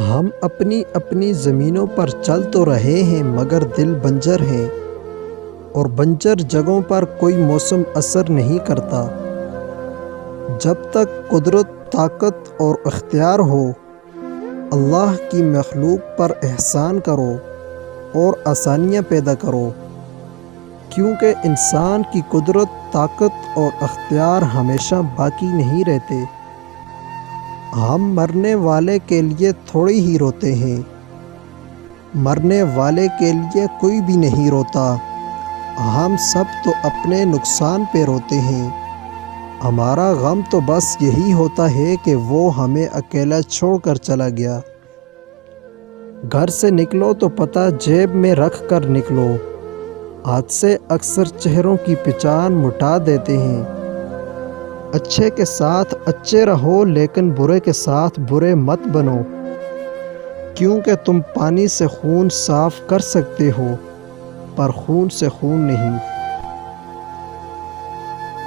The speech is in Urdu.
ہم اپنی اپنی زمینوں پر چل تو رہے ہیں مگر دل بنجر ہیں، اور بنجر جگہوں پر کوئی موسم اثر نہیں کرتا۔ جب تک قدرت، طاقت اور اختیار ہو، اللہ کی مخلوق پر احسان کرو اور آسانیاں پیدا کرو، کیونکہ انسان کی قدرت، طاقت اور اختیار ہمیشہ باقی نہیں رہتے۔ ہم مرنے والے کے لیے تھوڑی ہی روتے ہیں، مرنے والے کے لیے کوئی بھی نہیں روتا۔ ہم سب تو اپنے نقصان پہ روتے ہیں۔ ہمارا غم تو بس یہی ہوتا ہے کہ وہ ہمیں اکیلا چھوڑ کر چلا گیا۔ گھر سے نکلو تو پتہ جیب میں رکھ کر نکلو۔ حادثے اکثر چہروں کی پہچان مٹا دیتے ہیں۔ اچھے کے ساتھ اچھے رہو لیکن برے کے ساتھ برے مت بنو، کیونکہ تم پانی سے خون صاف کر سکتے ہو پر خون سے خون نہیں۔